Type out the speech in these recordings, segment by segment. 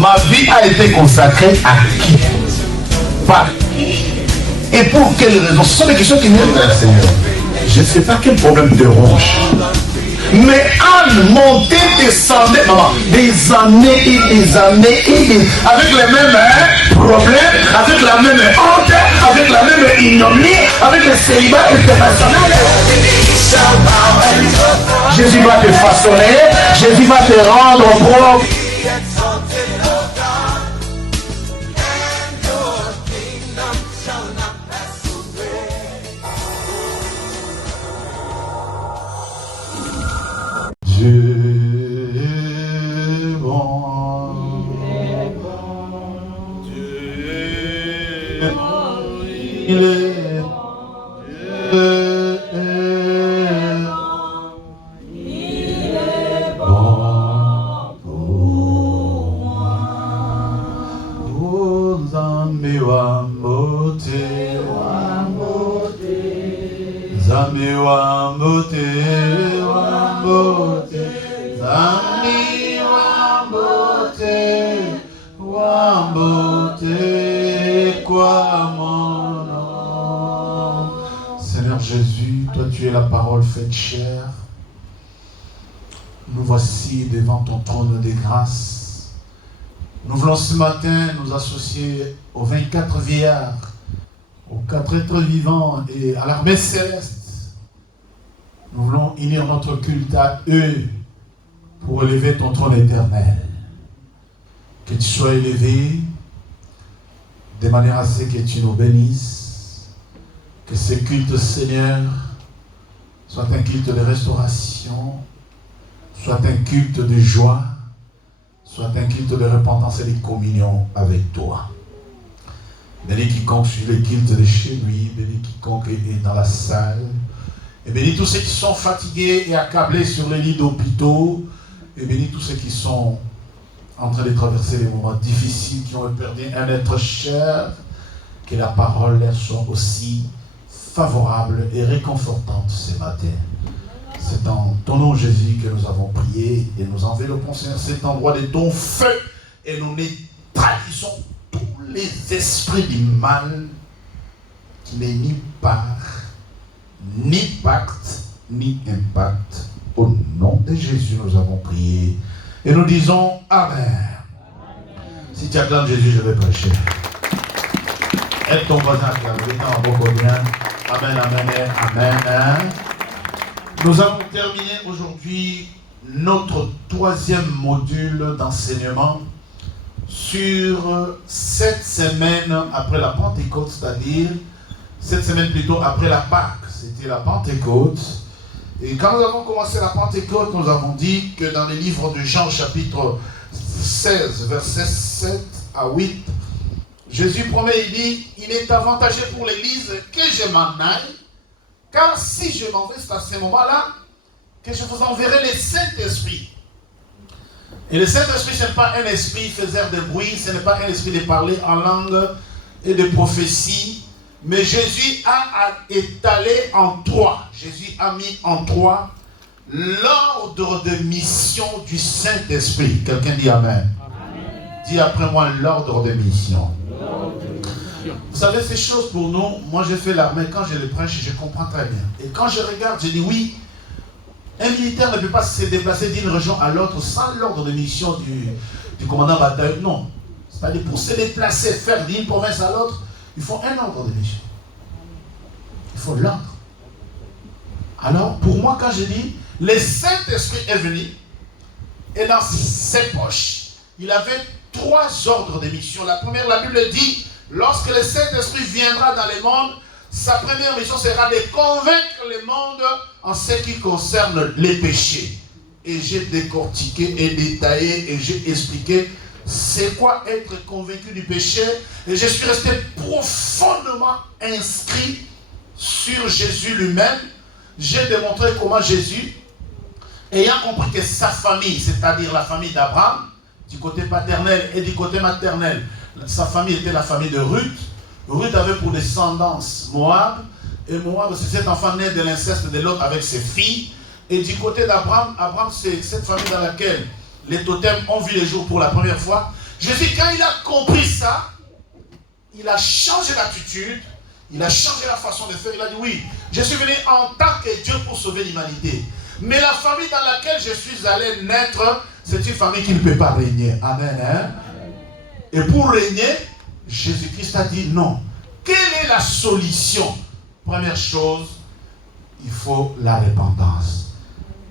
Ma vie a été consacrée à qui? Par qui? Et pour quelles raisons? Ce sont des questions qui viennent vers le Seigneur. Je ne sais pas quel problème te ronge. Mais Anne montait, descendait, maman, des années et des années et des... avec les mêmes problèmes, avec la même honte, avec la même ignominie, avec le célibat international. Jésus va te façonner, Jésus va te rendre propre. Dieu est bon, Dieu est bon, il est bon, Dieu est bon pour moi. Oh, Zami wa mote, Zami wa mote, Zami Wambote, quoi mon nom. Seigneur Jésus, toi tu es la parole faite chair. Nous voici devant ton trône de grâce. Nous voulons ce matin nous associer aux 24 vieillards, aux 4 êtres vivants et à l'armée céleste. Nous voulons unir notre culte à eux pour élever ton trône éternel. Que tu sois élevé de manière à ce que tu nous bénisses. Que ce culte, Seigneur, soit un culte de restauration, soit un culte de joie, soit un culte de repentance et de communion avec toi. Bénis quiconque suit les cultes de chez lui, bénis quiconque est dans la salle. Et bénis tous ceux qui sont fatigués et accablés sur les lits d'hôpitaux. Et bénis tous ceux qui sont en train de traverser des moments difficiles, qui ont perdu un être cher. Que la parole leur soit aussi favorable et réconfortante ce matin. C'est en ton nom, Jésus, que nous avons prié et nous enveloppons, Seigneur, cet endroit de ton feu. Et nous neutralisons tous les esprits du mal qui n'est ni part, ni pacte, ni impact. Au nom de Jésus, nous avons prié. Et nous disons Amen. Si tu acclames Jésus, je vais prêcher. Aide ton voisin à acclamer. Amen, amen, amen. Nous avons terminé aujourd'hui notre 3e module d'enseignement sur cette semaine après la Pentecôte, c'est-à-dire cette semaine plutôt après la Pâque. C'était la Pentecôte. Et quand nous avons commencé la Pentecôte, nous avons dit que dans le livre de Jean, chapitre 16, versets 7 à 8, Jésus promet, il dit, il est avantageux pour l'Église que je m'en aille, car si je m'en vais, c'est à ce moment-là que je vous enverrai le Saint-Esprit. Et le Saint-Esprit, ce n'est pas un esprit faiseur de bruit, ce n'est pas un esprit de parler en langue et de prophétie, mais Jésus a étalé en 3. Jésus a mis en 3 l'ordre de mission du Saint-Esprit. Quelqu'un dit Amen. Amen. Dis après moi l'ordre de mission. Vous savez, ces choses pour nous, moi j'ai fait l'armée, quand je les prêche, je comprends très bien. Et quand je regarde, je dis oui, un militaire ne peut pas se déplacer d'une région à l'autre sans l'ordre de mission du commandant bataillon. Non. C'est-à-dire pour se déplacer, faire d'une province à l'autre, il faut un ordre de mission. Il faut l'ordre. Alors, pour moi, quand je dis, le Saint-Esprit est venu, et dans ses poches, il avait 3 ordres de mission. La première, la Bible dit, lorsque le Saint-Esprit viendra dans le monde, sa première mission sera de convaincre le monde en ce qui concerne les péchés. Et j'ai décortiqué et détaillé et j'ai expliqué c'est quoi être convaincu du péché. Et je suis resté profondément inscrit sur Jésus lui-même. J'ai démontré comment Jésus, ayant compris que sa famille, c'est-à-dire la famille d'Abraham, du côté paternel et du côté maternel, sa famille était la famille de Ruth. Ruth avait pour descendance Moab. Et Moab, c'est cet enfant né de l'inceste de l'autre avec ses filles. Et du côté d'Abraham, Abraham, c'est cette famille dans laquelle les totems ont vu les jours pour la première fois. Jésus, quand il a compris ça, il a changé d'attitude, il a changé la façon de faire. Il a dit oui, je suis venu en tant que Dieu pour sauver l'humanité. Mais la famille dans laquelle je suis allé naître, c'est une famille qui ne peut pas régner. Amen. Hein? Et pour régner, Jésus-Christ a dit non. Quelle est la solution? Première chose, il faut la repentance.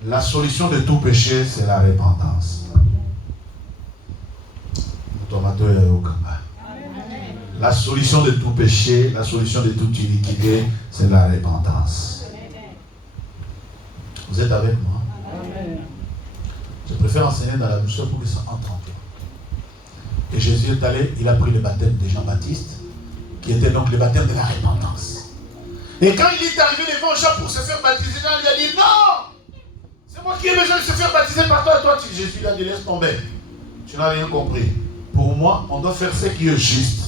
La solution de tout péché, c'est la repentance. La solution de tout péché, la solution de toute iniquité, c'est la repentance. Vous êtes avec moi? Je préfère enseigner dans la douceur pour que ça entre en toi. Et Jésus est allé, il a pris le baptême de Jean-Baptiste, qui était donc le baptême de la repentance. Et quand il est arrivé devant Jean pour se faire baptiser, Jean lui a dit non! C'est moi qui ai besoin de se faire baptiser par toi. Et toi, Jésus lui a dit laisse tomber. Tu n'as rien compris. Pour moi, on doit faire ce qui est juste.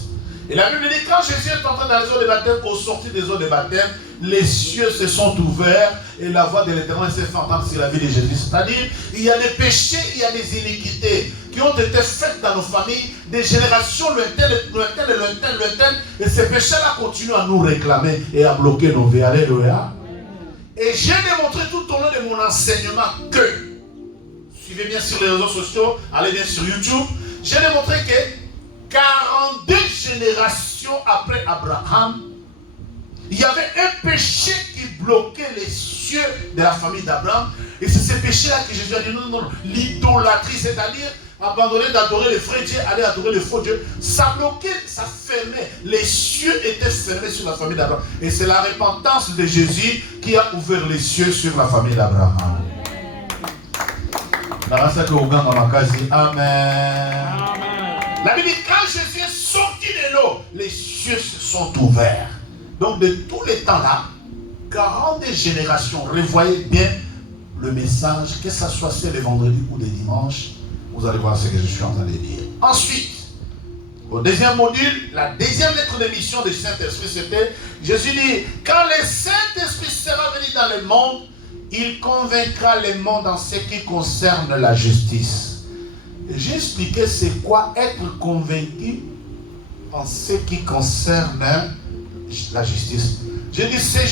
Et la Bible dit quand Jésus est entré dans les eaux de baptême, au sortir des eaux de baptême, les cieux se sont ouverts et la voix de l'Éternel s'est fait entendre sur la vie de Jésus. C'est-à-dire, il y a des péchés, il y a des iniquités qui ont été faites dans nos familles, des générations lointaines, et ces péchés-là continuent à nous réclamer et à bloquer nos vies. Alléluia. Et j'ai démontré tout au long de mon enseignement que, suivez bien sur les réseaux sociaux, allez bien sur YouTube, j'ai démontré que 42 générations après Abraham, il y avait un péché qui bloquait les cieux de la famille d'Abraham. Et c'est ce péché-là que Jésus a dit non, l'idolâtrie, c'est-à-dire abandonner d'adorer les vrais dieux, aller adorer les faux dieux. Ça bloquait, ça fermait. Les cieux étaient fermés sur la famille d'Abraham. Et c'est la repentance de Jésus qui a ouvert les cieux sur la famille d'Abraham. Amen. La Bible dit quand Jésus est sorti de l'eau, les cieux se sont ouverts. Donc de tous les temps là, 42 générations, revoyez bien le message, que ce soit le vendredi ou le dimanche, vous allez voir ce que je suis en train de dire. Ensuite, au deuxième module, la deuxième lettre de mission du Saint-Esprit, c'était, Jésus dit, quand le Saint-Esprit sera venu dans le monde, il convaincra le monde en ce qui concerne la justice. J'ai expliqué c'est quoi être convaincu en ce qui concerne la justice. J'ai dit c'est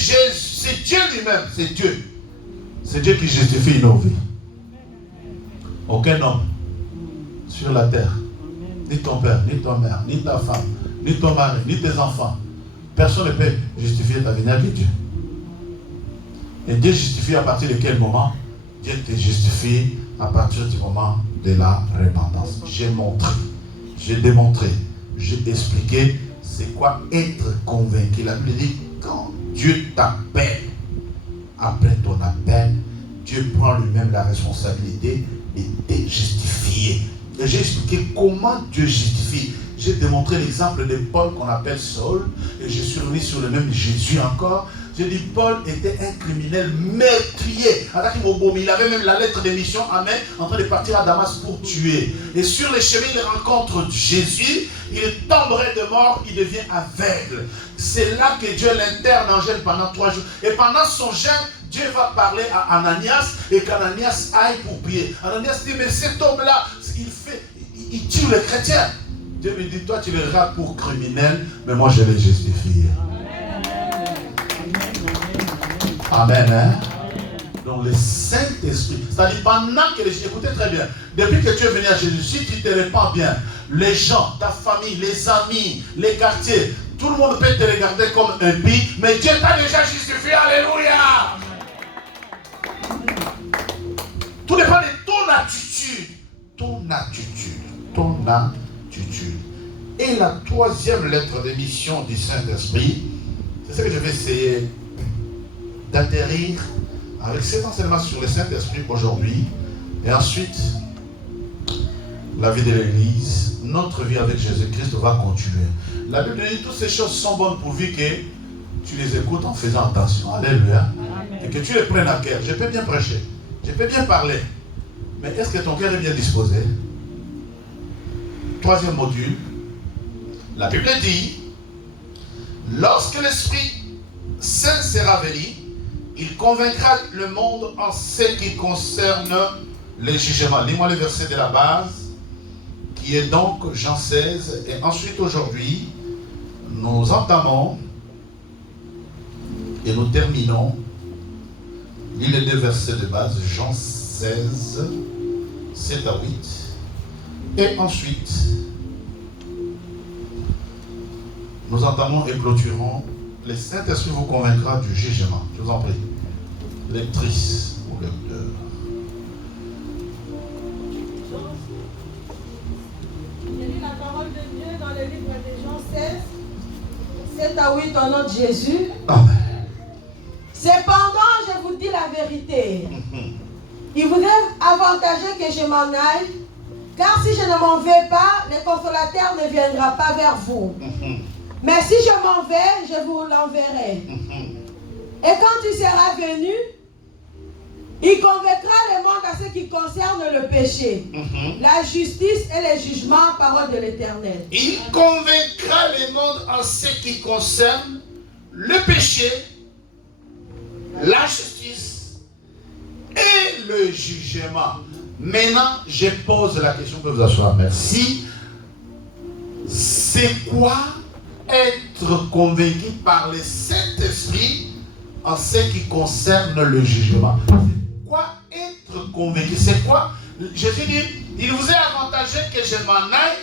Dieu lui-même, c'est Dieu. C'est Dieu qui justifie nos vies. Aucun homme sur la terre, ni ton père, ni ta mère, ni ta femme, ni ton mari, ni tes enfants, personne ne peut justifier ta venue avec Dieu. Et Dieu justifie à partir de quel moment? Dieu te justifie à partir du moment de la repentance. J'ai montré, j'ai démontré, j'ai expliqué c'est quoi être convaincu. La Bible dit quand Dieu t'appelle, après ton appel, Dieu prend lui-même la responsabilité de te justifier. Et j'ai expliqué comment Dieu justifie. J'ai démontré l'exemple de Paul qu'on appelle Saul, et je suis revenu sur le même Jésus encore. J'ai dit Paul était un criminel meurtrier. Il avait même la lettre de mission à main en train de partir à Damas pour tuer. Et sur les chemins, il rencontre Jésus. Il tomberait de mort, il devient aveugle. C'est là que Dieu l'interne en jeûne pendant 3 jours. Et pendant son jeûne, Dieu va parler à Ananias et qu'Ananias aille pour prier. Ananias dit, mais cet homme-là, il tue les chrétiens. Dieu lui dit, toi tu le rates pour criminel, mais moi je les justifie. Amen. Hein? Donc le Saint-Esprit, c'est-à-dire pendant que écoutez très bien, depuis que tu es venu à Jésus, si tu te répands bien, les gens, ta famille, les amis, les quartiers, tout le monde peut te regarder comme un impie, mais Dieu t'a déjà justifié. Alléluia. Tout dépend de ton attitude. Ton attitude. Ton attitude. Et la troisième lettre de mission du Saint-Esprit, c'est ce que je vais essayer d'atterrir avec cet enseignement sur le Saint-Esprit aujourd'hui. Et ensuite, la vie de l'Église, notre vie avec Jésus-Christ va continuer. La Bible dit que toutes ces choses sont bonnes pourvu que tu les écoutes en faisant attention. Alléluia. Amen. Et que tu les prennes à cœur. Je peux bien prêcher, je peux bien parler, mais est-ce que ton cœur est bien disposé? Troisième module, la Bible dit, lorsque l'Esprit Saint sera venu, il convaincra le monde en ce qui concerne les jugements. Lis-moi le verset de la base qui est donc Jean 16. Et ensuite, aujourd'hui, nous entamons et nous terminons. Il est 2 versets de base, Jean 16, 7 à 8. Et ensuite, nous entamons et clôturons. Le Saint-Esprit vous convaincra du jugement. Je vous en prie. Lectrice ou lecteur. Je lis la parole de Dieu dans le livre de Jean 16, 7 à 8 au nom de Jésus. Amen. Cependant, je vous dis la vérité. Il vous est avantageux que je m'en aille, car si je ne m'en vais pas, le consolateur ne viendra pas vers vous. Mais si je m'en vais, je vous l'enverrai. Et quand il sera venu, il convaincra le monde à ce qui concerne le péché, la justice et le jugement, parole de l'Éternel. Il convaincra le monde en ce qui concerne le péché, la justice et le jugement. Maintenant, je pose la question que vous asseoir. Merci. C'est quoi être convaincu par le Saint-Esprit en ce qui concerne le jugement? C'est quoi être convaincu? C'est quoi? Jésus dit, il vous est avantageux que je m'en aille,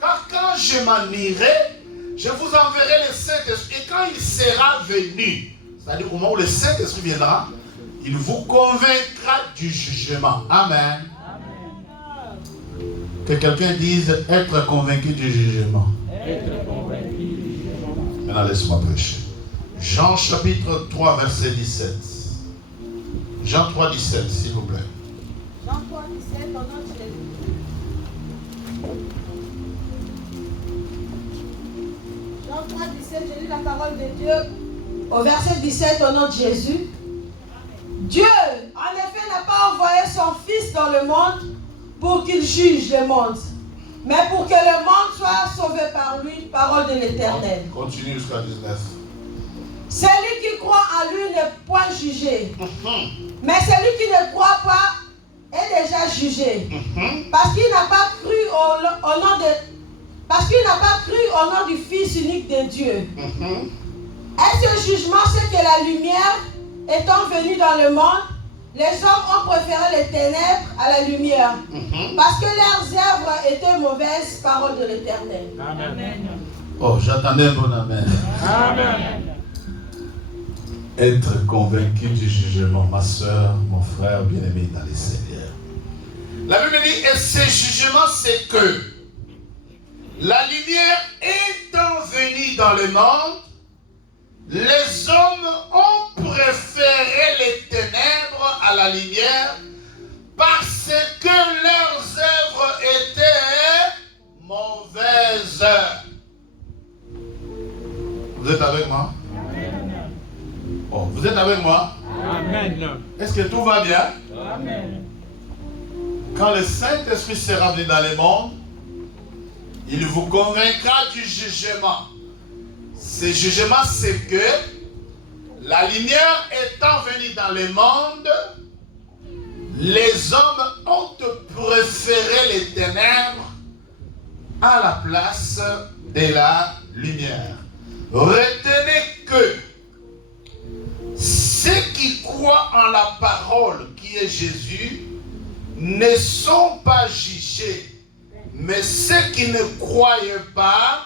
car quand je m'en irai, je vous enverrai le Saint-Esprit. Et quand il sera venu, c'est-à-dire au moment où le Saint-Esprit viendra, il vous convaincra du jugement. Amen. Que quelqu'un dise être convaincu du jugement. Être convaincu du jugement. Maintenant, laisse-moi prêcher. Jean chapitre 3, verset 17. Jean 3, 17, s'il vous plaît. Jean 3, 17, au nom de Jésus. Jean 3, 17, je lis la parole de Dieu au verset 17 au nom de Jésus. Dieu, en effet, n'a pas envoyé son Fils dans le monde pour qu'il juge le monde, mais pour que le monde soit sauvé par lui, parole de l'Éternel. Continue jusqu'à 19. Celui qui croit en lui n'est point jugé, mais celui qui ne croit pas est déjà jugé, parce qu'il n'a pas cru au nom de, parce qu'il n'a pas cru au nom du Fils unique de Dieu. Et ce jugement, c'est que la lumière étant venue dans le monde, les hommes ont préféré les ténèbres à la lumière, parce que leurs œuvres étaient mauvaises, parole de l'Éternel. Amen. Oh, j'attendais un bon amen. Amen. Être convaincu du jugement, ma soeur, mon frère bien-aimé dans les Seigneurs. La Bible dit, et ce jugement, c'est que la lumière étant venue dans le monde, les hommes ont préféré les ténèbres à la lumière parce que leurs œuvres étaient mauvaises. Vous êtes avec moi? Oh, vous êtes avec moi? Amen. Est-ce que tout va bien? Amen. Quand le Saint-Esprit sera venu dans le monde, il vous convaincra du jugement. Ce jugement, c'est que la lumière étant venue dans le monde, les hommes ont préféré les ténèbres à la place de la lumière. Retenez que ceux qui croient en la parole qui est Jésus ne sont pas jugés, mais ceux qui ne croient pas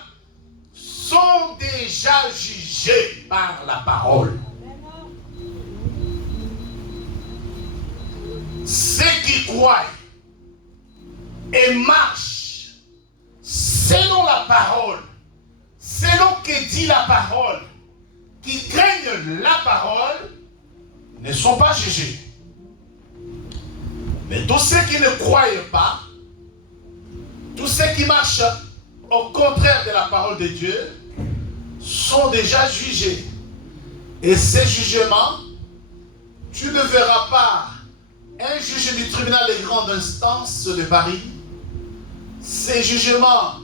sont déjà jugés par la parole. Ceux qui croient et marchent selon la parole, selon que dit la parole, qui craignent la parole, ne sont pas jugés. Mais tous ceux qui ne croient pas, tous ceux qui marchent au contraire de la parole de Dieu, sont déjà jugés. Et ces jugements, tu ne verras pas un juge du tribunal de grande instance de Paris. Ces jugements,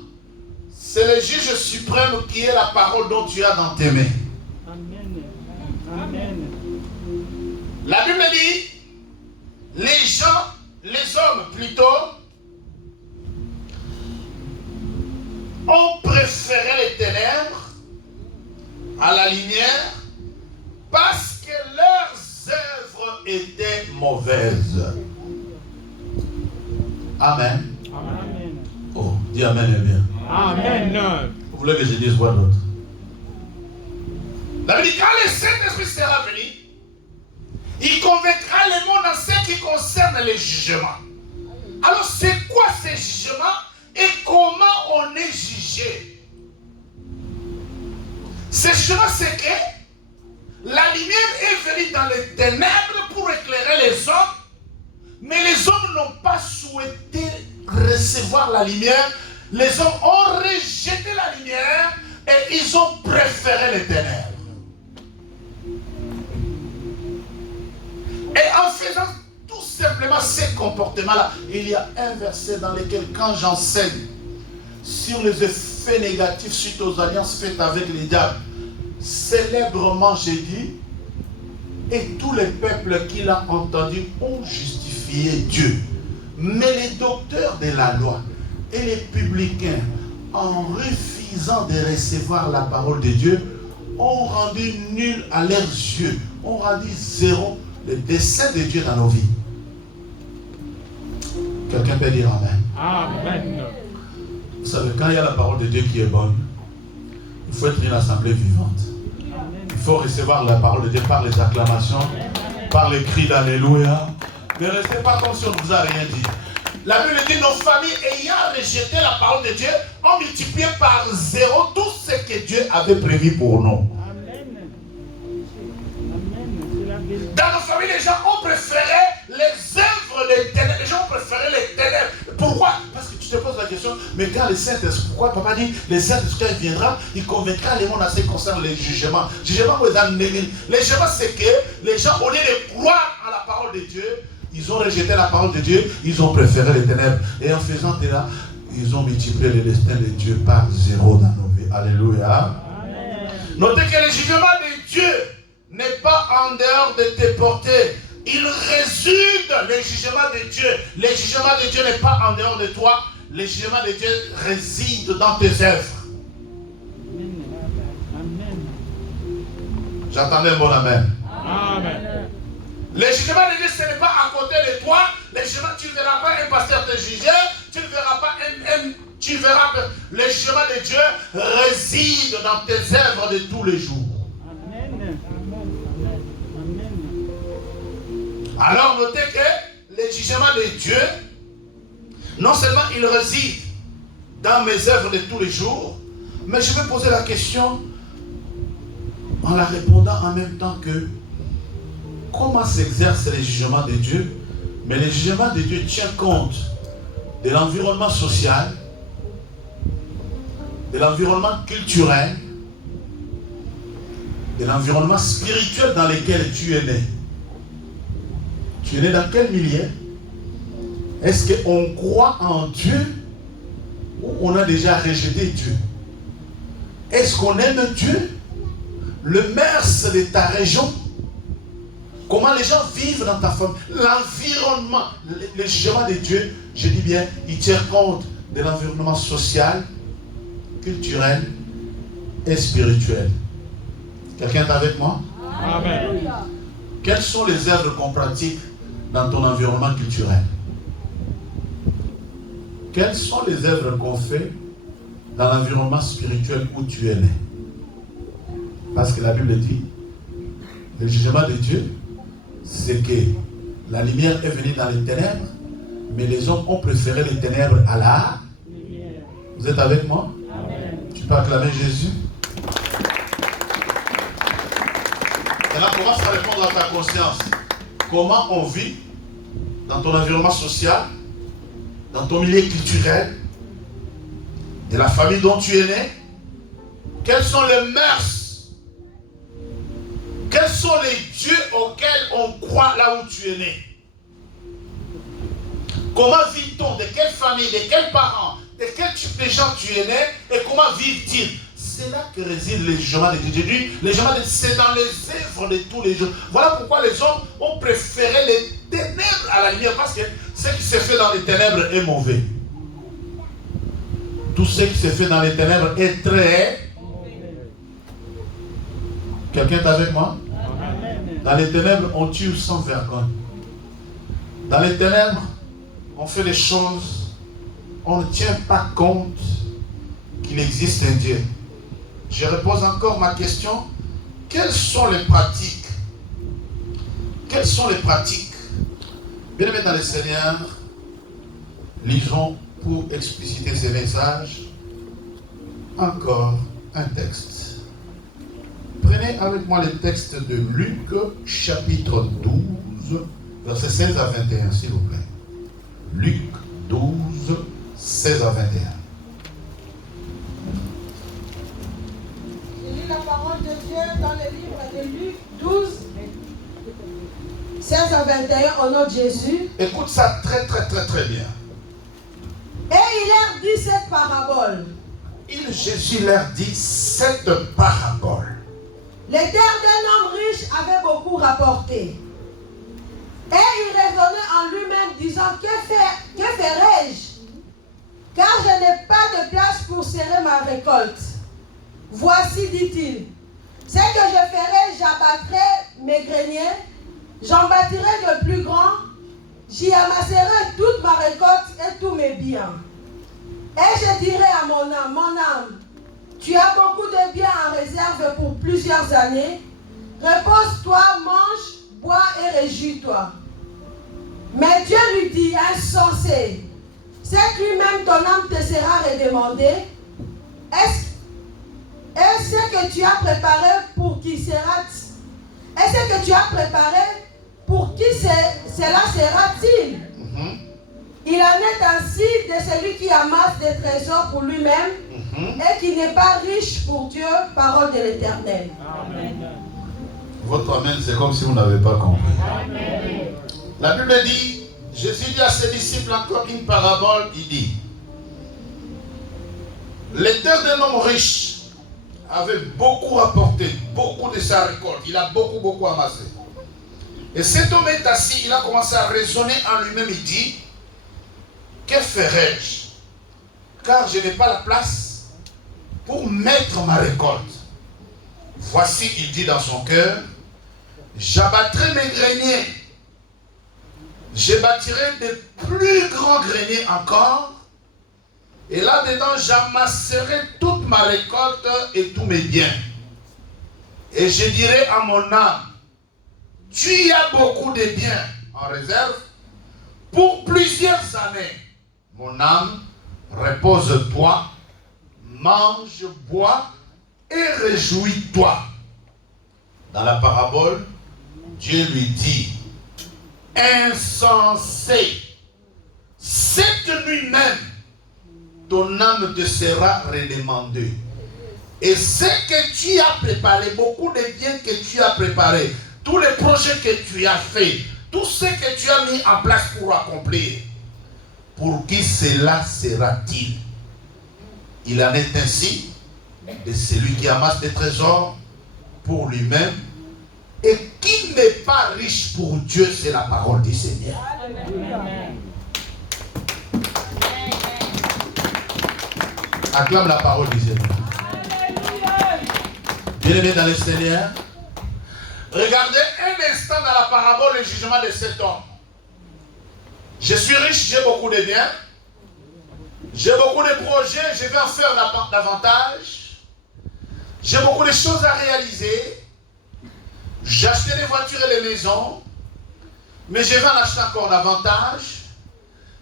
c'est le juge suprême qui est la parole dont tu as dans tes mains. Amen. Amen. La Bible dit, les gens, les hommes plutôt, ont préféré les ténèbres à la lumière parce que leurs œuvres étaient mauvaises. Amen. Amen. Oh, dis Amen et bien. Amen. Vous voulez que je dise quoi d'autre? La Bible dit, quand le Saint-Esprit sera venu, il convaincra les mondes en ce qui concerne les jugements. Alors, c'est quoi ces jugements et comment on est jugé? Ces jugements, c'est que la lumière est venue dans les ténèbres pour éclairer les hommes, mais les hommes n'ont pas souhaité recevoir la lumière. Les hommes ont rejeté la lumière et ils ont préféré les ténèbres. Et en faisant tout simplement ces comportements-là, il y a un verset dans lequel, quand j'enseigne sur les effets négatifs suite aux alliances faites avec les diables, célèbrement j'ai dit, et tous les peuples qui l'ont entendu ont justifié Dieu. Mais les docteurs de la loi et les publicains, en refusant de recevoir la parole de Dieu, ont rendu nul à leurs yeux, ont rendu zéro le dessein de Dieu dans nos vies. Quelqu'un peut dire Amen. Amen. Vous savez, quand il y a la parole de Dieu qui est bonne, il faut être une assemblée vivante. Il faut recevoir la parole de Dieu par les acclamations, par les cris d'Alléluia. Ne restez pas comme si on ne vous a rien dit. La Bible dit, nos familles ayant rejeté la parole de Dieu ont multiplié par zéro tout ce que Dieu avait prévu pour nous. Dans nos familles, les gens ont préféré les œuvres des ténèbres. Les gens ont préféré les ténèbres. Pourquoi? Parce que tu te poses la question, mais quand le Saint-Esprit, pourquoi papa dit, le Saint-Esprit viendra, il convaincra les mondes en ce qui concerne les jugements. Les jugements, c'est que les gens, au lieu de croire à la parole de Dieu, ils ont rejeté la parole de Dieu, ils ont préféré les ténèbres. Et en faisant cela, ils ont multiplié le destin de Dieu par zéro dans nos vies. Alléluia. Amen. Notez que le jugement de Dieu n'est pas en dehors de tes portées. Il réside, le jugement de Dieu. Le jugement de Dieu n'est pas en dehors de toi. Le jugement de Dieu réside dans tes œuvres. J'entendais un bon amen. Amen. Le jugement de Dieu, ce n'est pas à côté de toi. Le jugement, tu ne verras pas un pasteur te juger. Tu ne verras pas tu verras que le jugement de Dieu réside dans tes œuvres de tous les jours. Alors notez que le jugement de Dieu, non seulement il réside dans mes œuvres de tous les jours, mais je vais poser la question en la répondant en même temps que comment s'exerce le jugement de Dieu? Mais le jugement de Dieu tient compte de l'environnement social, de l'environnement culturel, de l'environnement spirituel dans lequel tu es né. Tu es né dans quel milieu? Est-ce qu'on croit en Dieu ou on a déjà rejeté Dieu? Est-ce qu'on aime Dieu? Le mœurs de ta région? Comment les gens vivent dans ta famille? L'environnement, le jugement de Dieu, je dis bien, il tient compte de l'environnement social, culturel et spirituel. Quelqu'un est avec moi? Amen. Quelles sont les œuvres qu'on pratique dans ton environnement culturel? Quelles sont les œuvres qu'on fait dans l'environnement spirituel où tu es né? Parce que la Bible dit, le jugement de Dieu, c'est que la lumière est venue dans les ténèbres, mais les hommes ont préféré les ténèbres à la lumière. Vous êtes avec moi? Amen. Tu peux acclamer Jésus? Maintenant, commence à répondre à ta conscience. Comment on vit dans ton environnement social, dans ton milieu culturel, de la famille dont tu es né? Quelles sont les mœurs? Quels sont les dieux auxquels on croit là où tu es né? Comment vit-on? De quelle famille? De quels parents? De quel type de gens tu es né? Et comment vivent-ils? C'est là que réside le jugement de Dieu. Le jugement de Dieu, c'est dans les œuvres de tous les jours. Voilà pourquoi les hommes ont préféré les ténèbres à la lumière. Parce que ce qui se fait dans les ténèbres est mauvais. Tout ce qui se fait dans les ténèbres est très... Quelqu'un est avec moi? Dans les ténèbres, on tue sans vergogne. Dans les ténèbres, on fait des choses, on ne tient pas compte qu'il existe un Dieu. Je repose encore ma question. Quelles sont les pratiques? Quelles sont les pratiques? Bien-aimés dans le Seigneur, lisons pour expliciter ces messages encore un texte. Prenez avec moi le texte de Luc, chapitre 12, versets 16 à 21, s'il vous plaît. Luc 12, 16 à 21. Je lis la parole de Dieu dans le livre de Luc 12, 16 à 21, au nom de Jésus. Écoute ça très bien. Et il leur dit cette parabole. Jésus leur dit cette parabole. Les terres d'un homme riche avaient beaucoup rapporté. Et il raisonnait en lui-même, disant, que ferai-je? Car je n'ai pas de place pour serrer ma récolte. Voici, dit-il, ce que je ferai, j'abattrai mes greniers, j'en bâtirai de plus grands, j'y amasserai toute ma récolte et tous mes biens. Et je dirai à mon âme, tu as beaucoup de biens en réserve pour plusieurs années. Repose-toi, mange, bois et réjouis-toi. Mais Dieu lui dit, insensé, c'est que lui-même ton âme te sera redemandée. Est-ce que tu as préparé pour qui sera? Est-ce que tu as préparé pour qui cela sera-t-il? Il en est ainsi de celui qui amasse des trésors pour lui-même et qui n'est pas riche pour Dieu, parole de l'Éternel. Votre amen, c'est comme si vous n'avez pas compris. Amen. La Bible dit, Jésus dit à ses disciples encore une parabole, il dit, les terres d'un homme riche avait beaucoup apporté, beaucoup de sa récolte, il a beaucoup amassé. Et cet homme est assis, il a commencé à raisonner en lui-même, il dit, que ferai-je? Car je n'ai pas la place pour mettre ma récolte. Voici, il dit dans son cœur, j'abattrai mes greniers. Je bâtirai de plus grands greniers encore. Et là-dedans, j'amasserai toute ma récolte et tous mes biens. Et je dirai à mon âme, tu as beaucoup de biens en réserve pour plusieurs années. Mon âme, repose-toi, mange, bois et réjouis-toi. Dans la parabole, Dieu lui dit, insensé, cette nuit même, ton âme te sera redemandée. Et ce que tu as préparé, beaucoup de biens que tu as préparés, tous les projets que tu as faits, tout ce que tu as mis en place pour accomplir, pour qui cela sera-t-il? Il en est ainsi de celui qui amasse des trésors pour lui-même et qui n'est pas riche pour Dieu, c'est la parole du Seigneur. Amen. Acclame la parole du Seigneur. Bien-aimé dans le Seigneur, regardez un instant dans la parabole le jugement de cet homme. Je suis riche, j'ai beaucoup de biens, j'ai beaucoup de projets, je vais en faire davantage, j'ai beaucoup de choses à réaliser, j'ai acheté des voitures et des maisons, mais je vais en acheter encore davantage.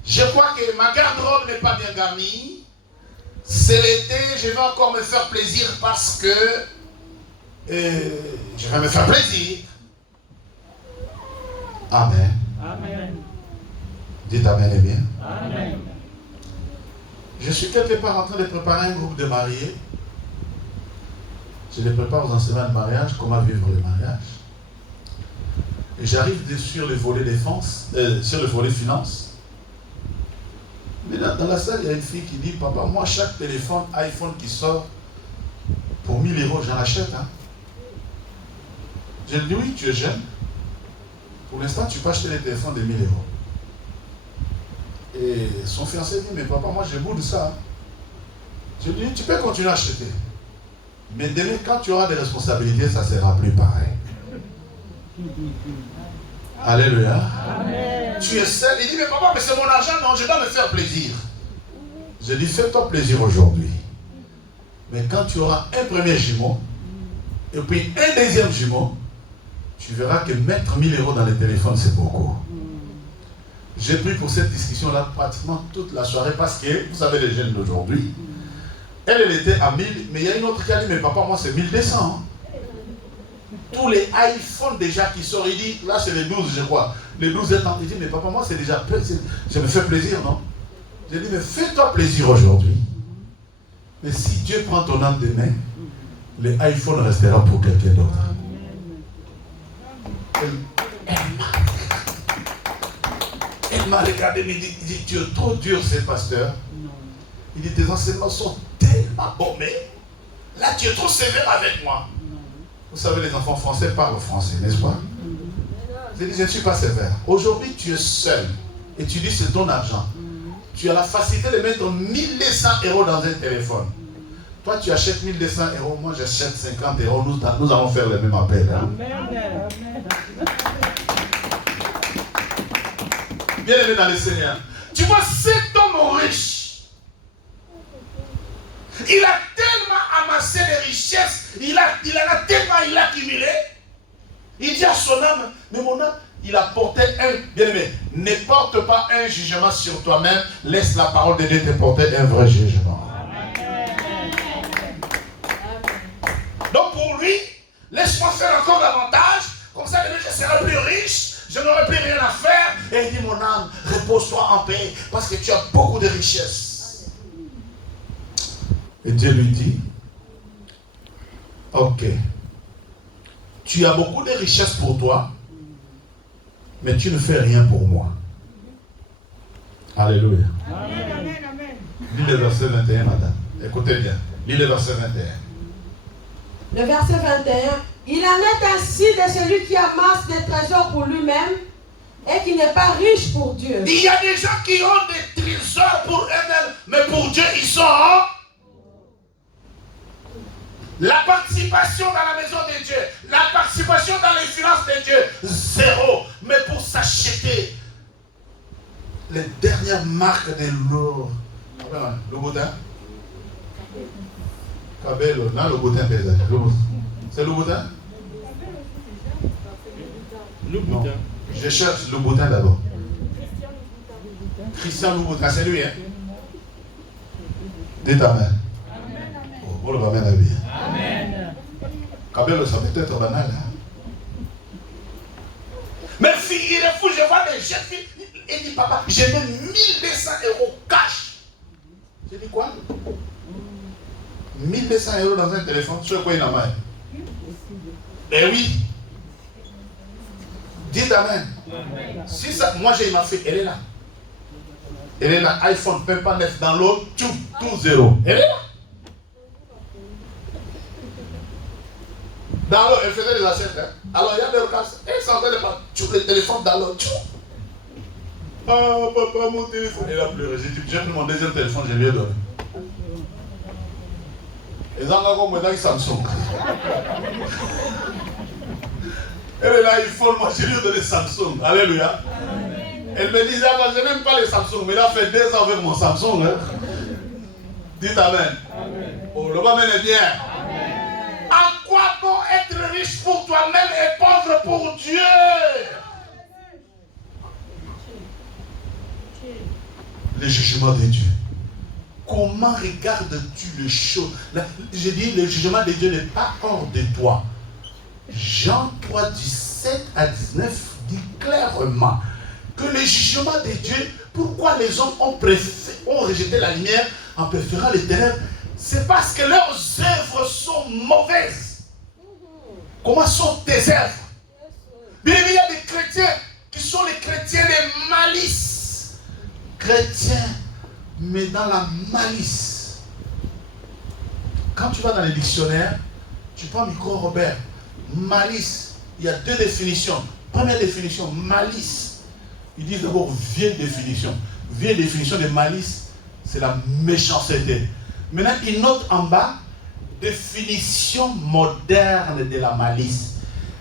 Je crois que ma garde-robe n'est pas bien garnie, c'est l'été, je vais encore me faire plaisir parce que je vais me faire plaisir. Amen. Amen. Dites Amen et bien. Amen. Je suis quelque part en train de préparer un groupe de mariés. Je les prépare aux enseignements de mariage, comment vivre le mariage. Et j'arrive sur le volet défense, sur le volet finance. Mais là, dans la salle, il y a une fille qui dit, papa, moi, chaque téléphone, iPhone qui sort, pour 1000 €, j'en achète. Hein. Je lui dis, oui, tu es jeune. Pour l'instant, tu peux acheter des téléphones de 1000 €. Et son fiancé dit, mais papa, moi, je boude ça. Je dis, tu peux continuer à acheter. Mais demain, quand tu auras des responsabilités, ça ne sera plus pareil. Alléluia. Amen. Tu es seul. Il dit, mais papa, mais c'est mon argent, non, je dois me faire plaisir. Je dis, fais-toi plaisir aujourd'hui. Mais quand tu auras un premier jumeau, et puis un deuxième jumeau, tu verras que mettre 1000 € dans le téléphone, c'est beaucoup. J'ai pris pour cette discussion-là pratiquement toute la soirée parce que, vous savez, les jeunes d'aujourd'hui, elle était à 1000, mais il y a une autre qui a dit, mais papa, moi c'est 1200. Hein. Tous les iPhones déjà qui sortent, il dit, là c'est les 12, je crois. Les 12 étant, il dit, mais papa, moi c'est déjà, je me fais plaisir, non? J'ai dit, mais fais-toi plaisir aujourd'hui. Mais si Dieu prend ton âme demain, les iPhones restera pour quelqu'un d'autre. Elle m'a regardé, il dit, tu es trop dur, ce pasteur. Il dit, tes enseignements sont tellement bons, mais là, tu es trop sévère avec moi. Vous savez, les enfants français parlent français, n'est-ce pas? Je dis, je ne suis pas sévère. Aujourd'hui, tu es seul et tu dis, c'est ton argent. Tu as la facilité de mettre 1200 € dans un téléphone. Toi, tu achètes 1200 €, moi j'achète 50 €, nous allons faire le même appel. Hein? Amen. Bien aimé dans le Seigneur. Tu vois, cet homme riche, il a tellement amassé les richesses, il a tellement accumulé. Il dit à son âme, mais mon âme, il a porté un, bien aimé, ne porte pas un jugement sur toi-même, laisse la parole de Dieu te porter un vrai jugement. Donc pour lui, laisse-moi faire encore davantage, comme ça demain je serai plus riche, je n'aurai plus rien à faire. Et il dit, mon âme, repose-toi en paix, parce que tu as beaucoup de richesses. Et Dieu lui dit, ok, tu as beaucoup de richesses pour toi, mais tu ne fais rien pour moi. Alléluia. Amen. Lis le verset 21, madame. Écoutez bien. Lis le verset 21. Le verset 21. Il en est ainsi de celui qui amasse des trésors pour lui-même et qui n'est pas riche pour Dieu. Il y a des gens qui ont des trésors pour eux-mêmes, mais pour Dieu, ils sont en la participation dans la maison de Dieu, la participation dans les finances de Dieu, zéro. Mais pour s'acheter les dernières marques de l'or, le boutin, Kabelo, non, le boutin, c'est le boutin? Le Bouddha. Je cherche le boutin d'abord. Christian Louboutin, c'est lui, hein? Dites Amen. Oh, le Amen à lui. Amen. Kabelo, ça peut être banal. Hein? Mais figurez-vous, je vois des jeunes filles. Il dit, papa, j'ai mis 1200 € cash. J'ai dit quoi? 1200 € dans un téléphone, sur quoi il en a? Eh oui. Dites Amen. Si ça, moi j'ai ma fille, elle est là. Elle est là, iPhone, même pas neuf dans l'eau, tout zéro. Elle est là. Dans l'eau, elle faisait des assiettes. Hein. Alors il y a des cas, elle sentait le téléphone dans l'eau, Ah, papa, mon téléphone. Elle a pleuré. J'ai pris mon deuxième téléphone, je lui ai donné. Et ça encore comme maintenant Samsung. Elle est là, iPhone, moi je lui ai donné Samsung. Alléluia. Elle me disait, ah, je n'aime pas les Samsung, mais il a fait 2 ans avec mon Samsung. Hein. Dites Amen. Oh, le Amen est bien. Amen. À quoi bon être riche pour toi-même et pauvre pour Dieu? Le jugement de Dieu. Comment regardes-tu les choses? Je dis, le jugement de Dieu n'est pas hors de toi. Jean 3, 17 à 19 dit clairement que le jugement de Dieu, pourquoi les hommes ont rejeté la lumière en préférant les ténèbres, c'est parce que leurs œuvres sont mauvaises. Comment sont tes œuvres? Bien, il y a des chrétiens qui sont les chrétiens de malice. Chrétiens, mais dans la malice. Quand tu vas dans les dictionnaires, tu prends micro Robert, malice, il y a 2 définitions. Première définition, malice. Ils disent d'abord vieille définition. Vieille définition de malice, c'est la méchanceté. Maintenant, il note en bas, définition moderne de la malice.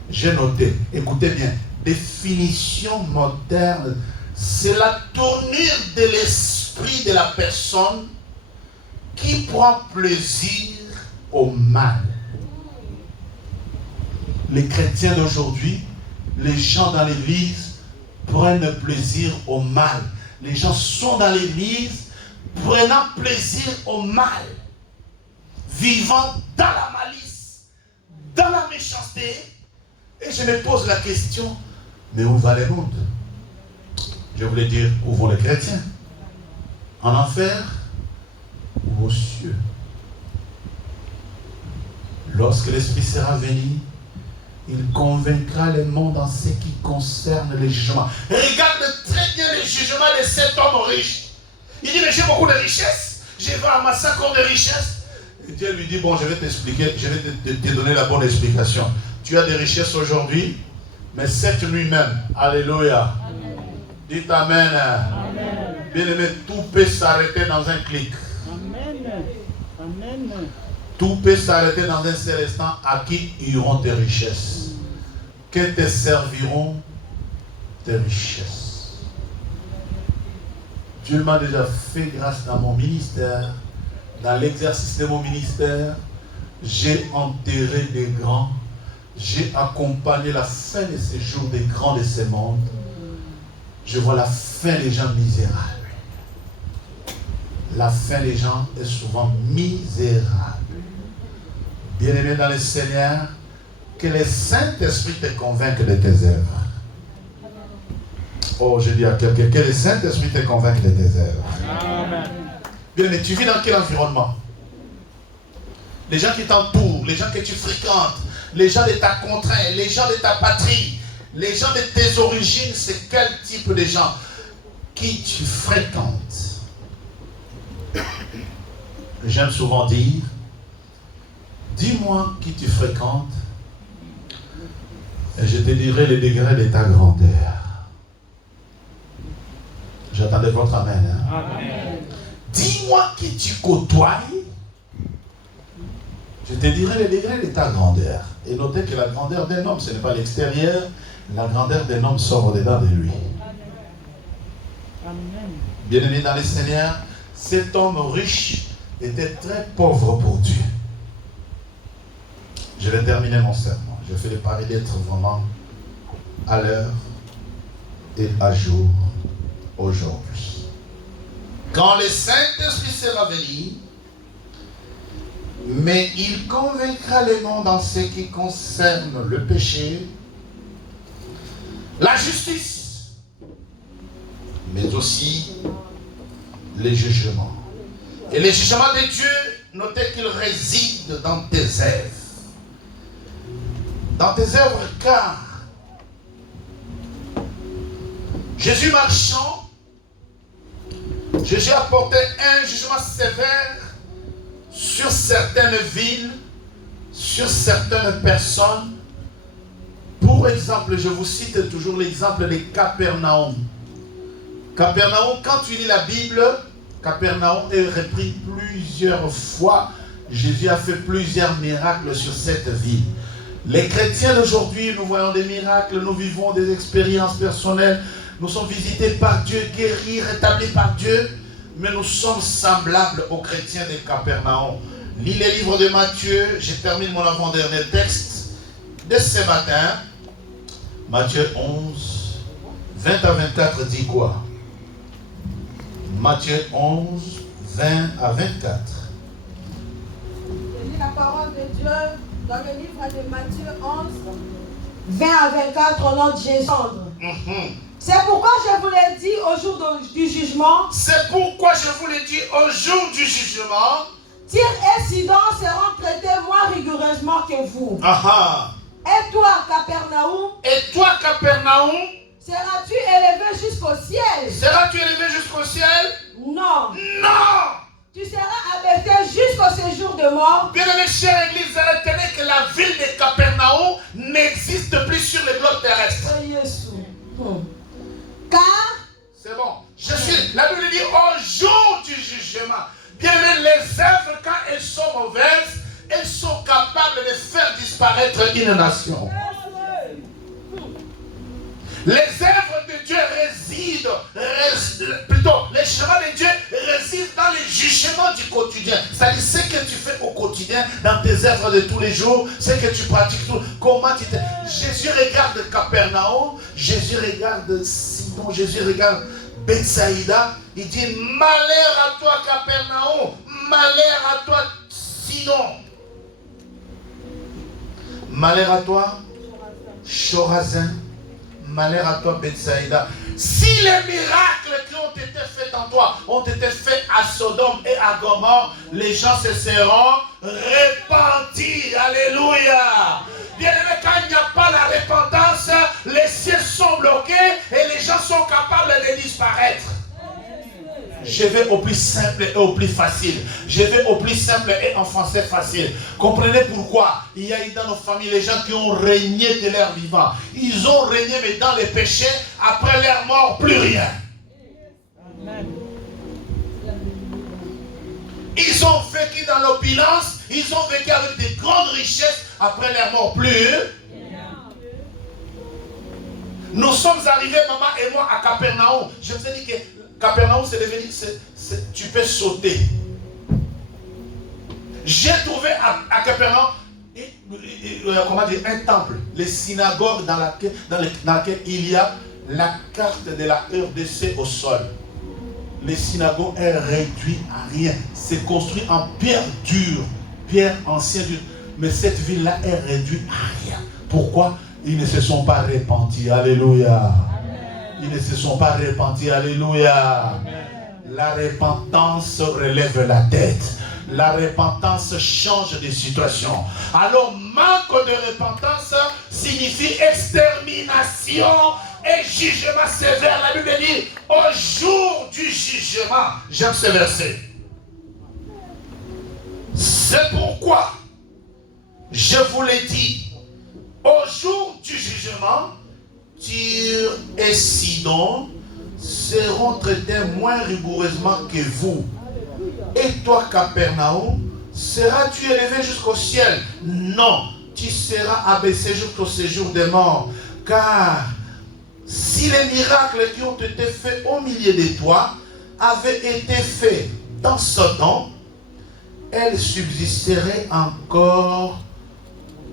J'ai noté, écoutez bien, définition moderne, c'est la tournure de l'esprit de la personne qui prend plaisir au mal. Les chrétiens d'aujourd'hui, les gens dans l'église prennent plaisir au mal. Les gens sont dans l'église prenant plaisir au mal, vivant dans la malice, dans la méchanceté. Et je me pose la question, mais où va le monde? Je voulais dire, où vont les chrétiens? En enfer ou aux cieux? Lorsque l'Esprit sera venu, il convaincra le monde en ce qui concerne les jugements. Regarde très bien les jugements de cet homme riche. Il dit, mais j'ai beaucoup de richesses, je vais amasser encore de richesses. Et Dieu lui dit, bon, je vais t'expliquer, je vais te donner la bonne explication. Tu as des richesses aujourd'hui, mais cette nuit même, alléluia. Amen. Dites Amen. Amen. Bien-aimé, tout peut s'arrêter dans un clic. Amen. Amen. Tout peut s'arrêter dans un seul instant. À qui iront tes richesses? Que te serviront tes richesses? Dieu m'a déjà fait grâce dans mon ministère, dans l'exercice de mon ministère. J'ai enterré des grands. J'ai accompagné la fin de ces jours des grands de ce monde. Je vois la fin des gens misérables. La fin des gens est souvent misérable. Bien-aimé dans le Seigneur, que le Saint-Esprit te convainque de tes œuvres. Oh, je dis à quelqu'un, que le Saint-Esprit te convainque de tes œuvres. Amen. Bien-aimé, tu vis dans quel environnement? Les gens qui t'entourent, les gens que tu fréquentes, les gens de ta contrée, les gens de ta patrie, les gens de tes origines, c'est quel type de gens qui tu fréquentes? J'aime souvent dire, dis-moi qui tu fréquentes et je te dirai le degré de ta grandeur. J'attendais votre amen. Hein? Amen. Dis-moi qui tu côtoies, je te dirai le degré de ta grandeur. Et notez que la grandeur d'un homme, ce n'est pas l'extérieur, la grandeur d'un homme sort au-dedans de lui. Amen. Bien-aimé dans le Seigneur, cet homme riche était très pauvre pour Dieu. Je vais terminer mon sermon. Je fais le pari d'être vraiment à l'heure et à jour aujourd'hui. Quand le Saint-Esprit sera venu, mais il convaincra le monde en ce qui concerne le péché, la justice, mais aussi les jugements. Et les jugements de Dieu, notez qu'ils résident dans tes œuvres. Dans tes œuvres, car Jésus marchant, Jésus apportait un jugement sévère sur certaines villes, sur certaines personnes. Pour exemple, je vous cite toujours l'exemple de Capernaum. Capernaum, quand tu lis la Bible, Capernaum est repris plusieurs fois. Jésus a fait plusieurs miracles sur cette ville. Les chrétiens d'aujourd'hui, nous voyons des miracles, nous vivons des expériences personnelles, nous sommes visités par Dieu, guéris, rétablis par Dieu, mais nous sommes semblables aux chrétiens de Capernaum. Lis les livres de Matthieu, je termine mon avant-dernier texte de ce matin. Matthieu 11, 20 à 24 dit quoi? Matthieu 11, 20 à 24. Je lis la parole de Dieu dans le livre de Matthieu 11, 20 à 24 au nom de Jésus. C'est pourquoi je vous l'ai dit au jour du jugement. C'est pourquoi je vous l'ai dit au jour du jugement. Tyr et Sidon seront traités moins rigoureusement que vous. Aha. Et toi, Capernaum, seras-tu élevé jusqu'au ciel? Seras-tu élevé jusqu'au ciel? Non. Non. Tu seras abaissé jusqu'au séjour de mort. Bien-aimés, chère Église, retenez que la ville de Capernaum n'existe plus sur le globe terrestre. Car c'est bon. La Bible dit au jour du jugement. Bien aimé, les œuvres, quand elles sont mauvaises, elles sont capables de faire disparaître une nation. Les œuvres de Dieu plutôt, les jugements de Dieu résident dans les jugements du quotidien. C'est-à-dire ce que tu fais au quotidien, dans tes œuvres de tous les jours, ce que tu pratiques, comment tu te... Jésus regarde Capernaum, Jésus regarde Sidon, Jésus regarde Bethsaïda, il dit malheur à toi Capernaum, malheur à toi Sidon, malheur à toi Chorazin, malheur à toi Bethsaïda. Si les miracles qui ont été faits en toi ont été faits à Sodome et à Gomorrhe, les gens se seront repentis. Alléluia. Bien aimé, quand il n'y a pas la repentance, les cieux sont bloqués et les gens sont capables de disparaître. Je vais au plus simple et au plus facile. Je vais au plus simple et en français facile. Comprenez pourquoi il y a eu dans nos familles les gens qui ont régné de leur vivant. Ils ont régné mais dans les péchés. Après leur mort, plus rien. Amen. Ils ont vécu dans l'opulence. Ils ont vécu avec des grandes richesses. Après leur mort, plus. Nous sommes arrivés, maman et moi, à Capernaum. Je vous ai dit que Capernaum, c'est devenu, tu peux sauter. J'ai trouvé à Capernaum comment dire, un temple, les synagogues dans laquelle il y a la carte de la RDC au sol. Les synagogues est réduit à rien. C'est construit en pierre dure, pierre ancienne dure. Mais cette ville-là est réduite à rien. Pourquoi? Ils ne se sont pas repentis. Alléluia. Ils ne se sont pas repentis. Alléluia. Amen. La repentance relève la tête. La repentance change de situation. Alors, manque de repentance signifie extermination et jugement sévère. La Bible dit, au jour du jugement. J'aime ce verset. C'est pourquoi je vous l'ai dit, au jour du jugement, Tyr et Sidon seront traités moins rigoureusement que vous. Et toi, Capernaum, seras-tu élevé jusqu'au ciel? Non, tu seras abaissé jusqu'au séjour des morts. Car si les miracles qui ont été faits au milieu de toi avaient été faits dans Sodome, elles subsisteraient encore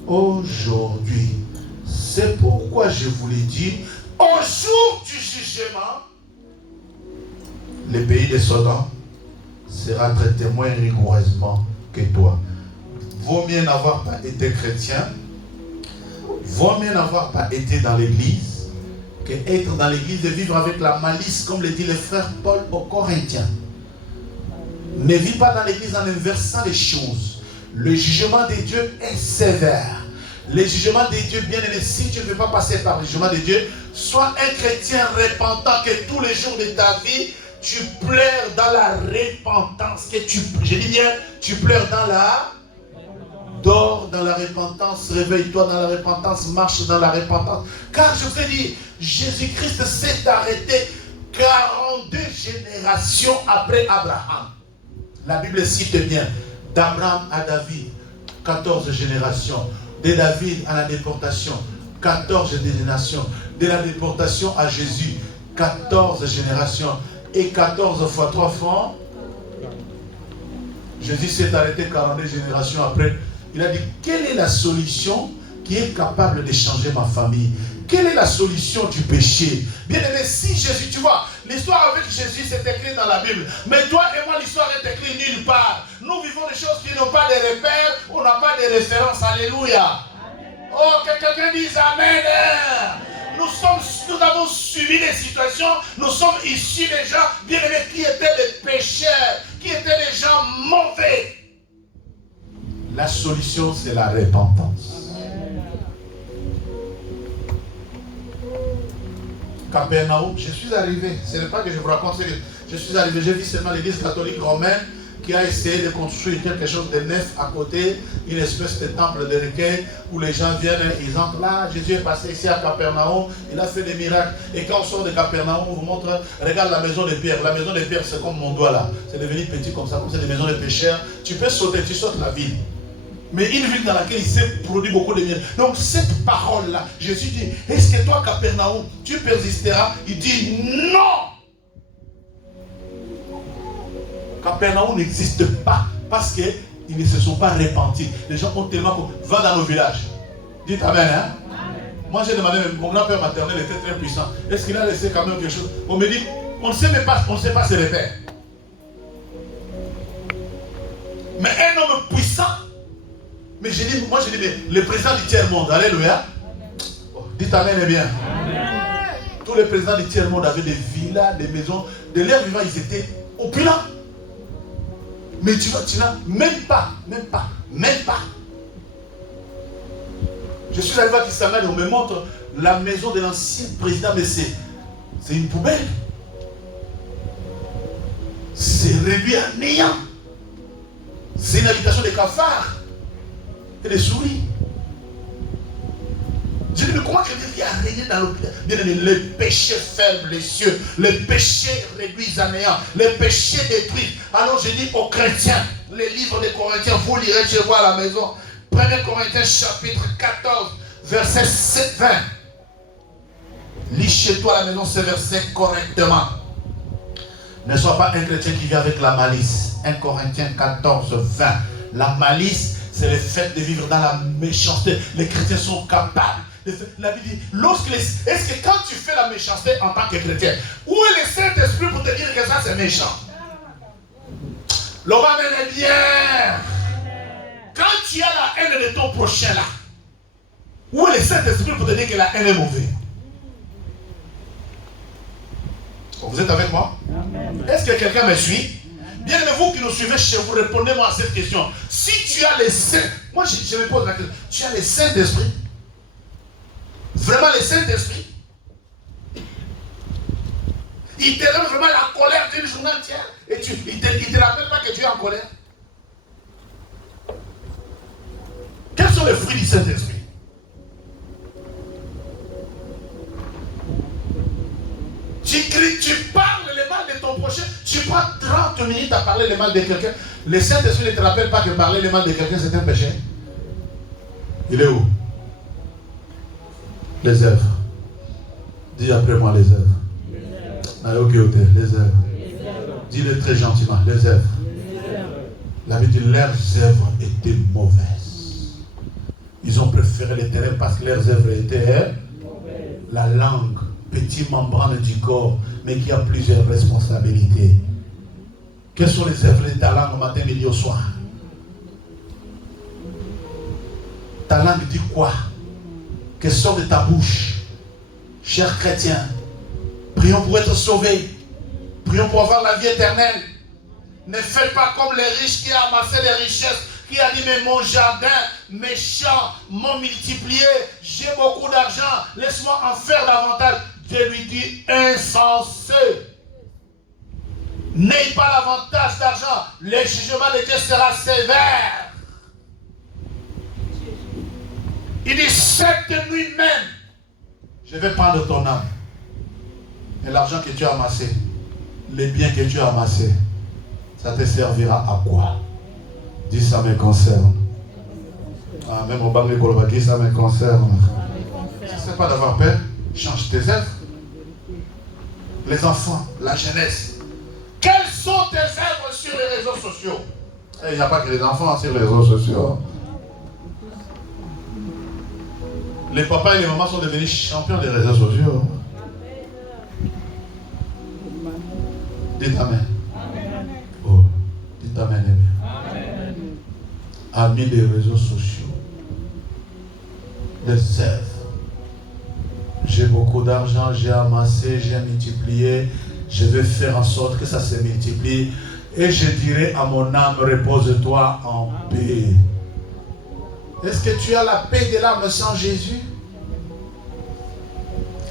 aujourd'hui. C'est pourquoi je vous l'ai dit, au jour du jugement, le pays de Sodome sera traité moins rigoureusement que toi. Vaut mieux n'avoir pas été chrétien, vaut mieux n'avoir pas été dans l'église, que être dans l'église et vivre avec la malice, comme le dit le frère Paul aux Corinthiens. Ne vis pas dans l'église en inversant les choses. Le jugement de Dieu est sévère. Le jugement de Dieu, bien aimé, si tu ne veux pas passer par le jugement de Dieu, sois un chrétien repentant, que tous les jours de ta vie, tu pleures dans la repentance. Je dis bien, tu pleures dans la... Dors dans la repentance, réveille-toi dans la repentance, marche dans la repentance. Car je vous ai dit, Jésus-Christ s'est arrêté 42 générations après Abraham. La Bible cite bien, d'Abraham à David, 14 générations. De David à la déportation, 14 générations. De la déportation à Jésus, 14 générations. Et 14 fois 3 fois, Jésus s'est arrêté 42 générations après. Il a dit, quelle est la solution qui est capable de changer ma famille? Quelle est la solution du péché? Bien aimé, si Jésus, tu vois, l'histoire avec Jésus c'est écrit dans la Bible. Mais toi et moi, l'histoire est écrite nulle part. Nous vivons des choses qui n'ont pas de repères, on n'a pas de référence. Alléluia. Amen. Oh, que quelqu'un dise Amen. Nous avons subi des situations, nous sommes issus des gens, bien aimés, qui étaient des pécheurs, qui étaient des gens mauvais. La solution, c'est la repentance. Capernaum, je suis arrivé, ce n'est pas que je vous raconte, je suis arrivé, j'ai vu seulement l'église catholique romaine qui a essayé de construire quelque chose de neuf à côté, une espèce de temple de recueil où les gens viennent, ils entrent là. Jésus est passé ici à Capernaum, il a fait des miracles. Et quand on sort de Capernaum, on vous montre, regarde la maison de Pierre. La maison de Pierre, c'est comme mon doigt là. C'est devenu petit comme ça, comme c'est des maisons de pécheurs. Tu peux sauter, tu sautes la ville. Mais une ville dans laquelle il s'est produit beaucoup de miracles. Donc cette parole-là, Jésus dit, est-ce que toi, Capernaum, tu persisteras? Il dit non. Capernaum n'existe pas parce qu'ils ne se sont pas repentis. Les gens ont tellement... Va dans nos villages. Dites amen, hein? Moi j'ai demandé, mon grand-père maternel était très puissant. Est-ce qu'il a laissé quand même quelque chose? On me dit, on ne sait même pas, on ne sait pas ses repères. Mais un homme puissant, mais moi je dis, mais le président du tiers-monde, alléluia. Oh, dites amen et bien. Amen. Tous les présidents du tiers-monde avaient des villas, des maisons. De l'air vivant, ils étaient opulents. Mais tu n'as même pas. Je suis arrivé à Kisangani et on me montre la maison de l'ancien président, mais c'est une poubelle. C'est réduit à néant. C'est une habitation de cafards et de souris. Je dis, mais comment quelqu'un qui a régné dans l'hôpital? Les péchés ferment les cieux, les péchés réduisent à néant, les péchés détruisent. Alors je dis aux chrétiens, les livres des Corinthiens, vous lirez chez vous à la maison. 1 Corinthiens chapitre 14, verset 7-20. Lis chez toi à la maison ces versets correctement. Ne sois pas un chrétien qui vit avec la malice. 1 Corinthiens 14, 20. La malice, c'est le fait de vivre dans la méchanceté. Les chrétiens sont capables. La Bible dit, est-ce que quand tu fais la méchanceté en tant que chrétien, où est le Saint-Esprit pour te dire que ça c'est méchant? L'homme est bien. Quand tu as la haine de ton prochain là, où est le Saint-Esprit pour te dire que la haine est mauvaise? Vous êtes avec moi? Est-ce que quelqu'un me suit? Bien aimé, vous qui nous suivez chez vous, répondez-moi à cette question. Si tu as les saints, moi je me pose la question, tu as les saints d'esprit? Vraiment les saints d'esprit? Il te donne vraiment la colère d'une journée entière et il ne te rappelle pas que tu es en colère? Quels sont les fruits du Saint-Esprit? Tu cries, tu parles le mal de ton prochain, tu prends 30 minutes à parler le mal de quelqu'un. Le Saint-Esprit ne te rappelle pas que parler le mal de quelqu'un c'est un péché? Il est où? Les œuvres. Dis après moi les œuvres. Allez au Guéoté, les œuvres. Dis-le très gentiment, les œuvres. La Bible dit leurs œuvres étaient mauvaises. Ils ont préféré l'Éternel parce que leurs œuvres étaient la langue, petit membrane du corps, mais qui a plusieurs responsabilités. Quelles sont les œuvres de ta langue au matin, midi, au soir? Ta langue dit quoi? Que sort de ta bouche? Chers chrétiens, prions pour être sauvés. Prions pour avoir la vie éternelle. Ne faites pas comme les riches qui ont amassé les richesses, qui a dit, mais mon jardin, mes champs m'ont multiplié, j'ai beaucoup d'argent, laisse-moi en faire davantage. Dieu lui dit, insensé. N'ayez pas l'avantage d'argent, le jugement de Dieu sera sévère. Il dit, cette nuit même, je vais prendre ton âme. Et l'argent que tu as amassé, les biens que tu as amassés, ça te servira à quoi? Dis, ça me concerne. Ah, même au banc de Colomba, dis, ça me concerne. Si ce n'est pas d'avoir peur, change tes œuvres. Les enfants, la jeunesse. Quelles sont tes œuvres sur les réseaux sociaux? Il n'y a pas que les enfants sur les réseaux sociaux. Les papas et les mamans sont devenus champions des réseaux sociaux. Dites amen. Oh, dites amen. Amis des réseaux sociaux. Les œuvres. J'ai beaucoup d'argent, j'ai amassé, j'ai multiplié. Je vais faire en sorte que ça se multiplie. Et je dirai à mon âme, repose-toi en paix. Est-ce que tu as la paix de l'âme sans Jésus?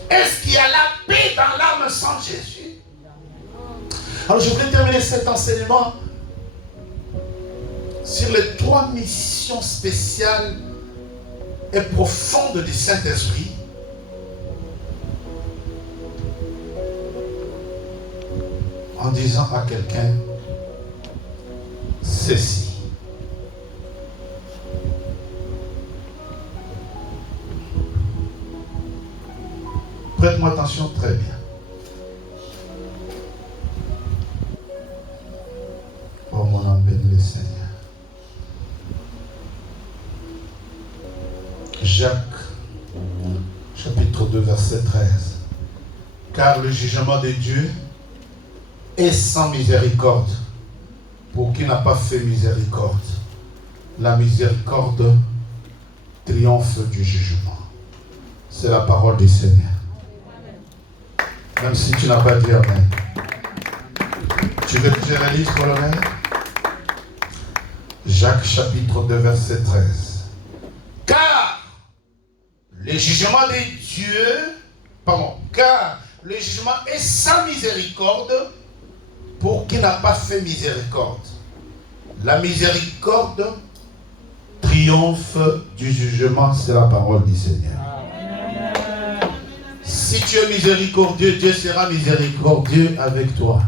Est-ce qu'il y a la paix dans l'âme sans Jésus? Alors je voudrais terminer cet enseignement sur les 3 missions spéciales et profondes du Saint-Esprit, en disant à quelqu'un ceci. Prête-moi attention très bien. Oh mon âme bénis le Seigneur. Jacques, chapitre 2, verset 13. Car le jugement de Dieu est sans miséricorde pour qui n'a pas fait miséricorde. La miséricorde triomphe du jugement. C'est la parole du Seigneur. Même si tu n'as pas dit amen. Tu veux que je la lise pour le maire? Jacques chapitre 2 verset 13. Car le jugement de Dieu, car le jugement est sans miséricorde pour qui n'a pas fait miséricorde. La miséricorde triomphe du jugement, c'est la parole du Seigneur. Si tu es miséricordieux, Dieu sera miséricordieux avec toi.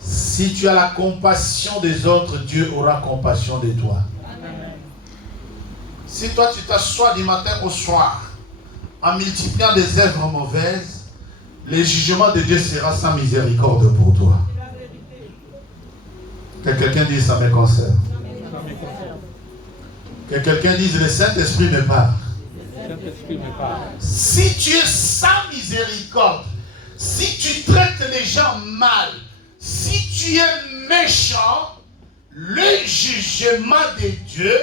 Si tu as la compassion des autres, Dieu aura compassion de toi. Si toi tu t'assois du matin au soir en multipliant des œuvres mauvaises, le jugement de Dieu sera sans miséricorde pour toi. Que quelqu'un dise ça me concerne. Que quelqu'un dise le Saint-Esprit me parle. Si tu es sans miséricorde, si tu traites les gens mal, si tu es méchant, le jugement de Dieu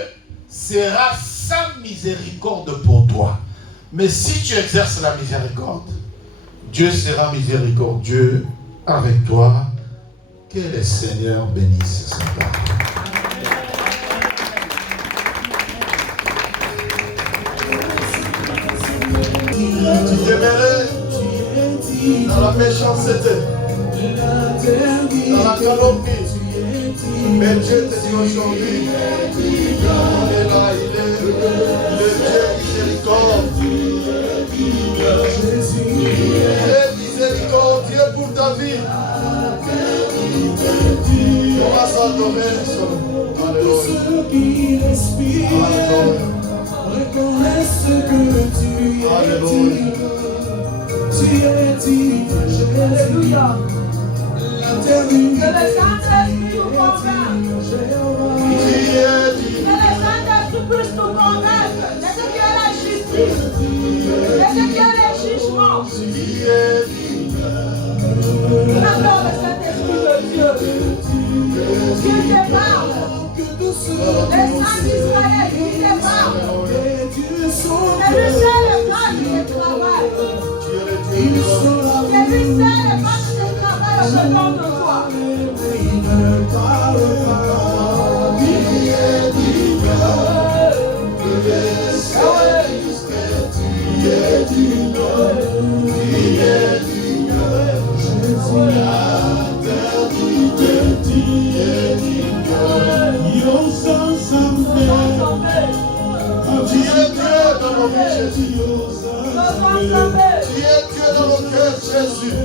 sera sans miséricorde pour toi. Mais si tu exerces la miséricorde, Dieu sera miséricordieux avec toi. Que le Seigneur bénisse sa parole. Tu t'aimerais dans la méchanceté, dans la calomnie. Mais Dieu te dit aujourd'hui, on est là, il est le Dieu miséricorde. Il est miséricordieux pour ta vie. On va s'adorer. Alléluia. Reconnaisse que tu es digne. Tu es digne, Alléluia. La terre unie. Que le Saint-Esprit nous convainque. Tu es digne. Que le Saint-Esprit puisse nous convaincre de ce qui est la justice, de ce qui est le jugement. Tu es digne. Nous appelons le Saint-Esprit de Dieu. Dieu te parle. Le Saint d'Israël, il te parle. C'est lui seul le plan de travail. C'est lui seul le plan de travail au-dedans de toi. Il ne parle pas. Il est digne. Tu es digne. Il est digne. Jésus a interdit de dire digne. Tu es Dieu dans nos vies, Jésus. Tu es Dieu dans nos cœurs, Jésus.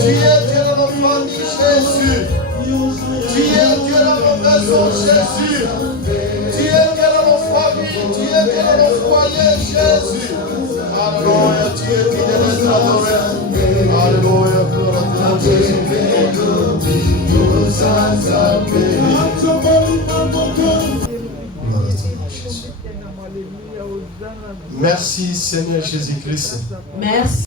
Tu es Dieu dans nos familles, Jésus. Tu es Dieu dans nos maisons, Jésus. Tu es Dieu dans nos familles. Tu es Dieu dans nos foyers, Jésus. Alléluia, tu es digne d'être adoré. Alléluia, gloire à toi, Jésus. Merci Seigneur Jésus-Christ. Merci.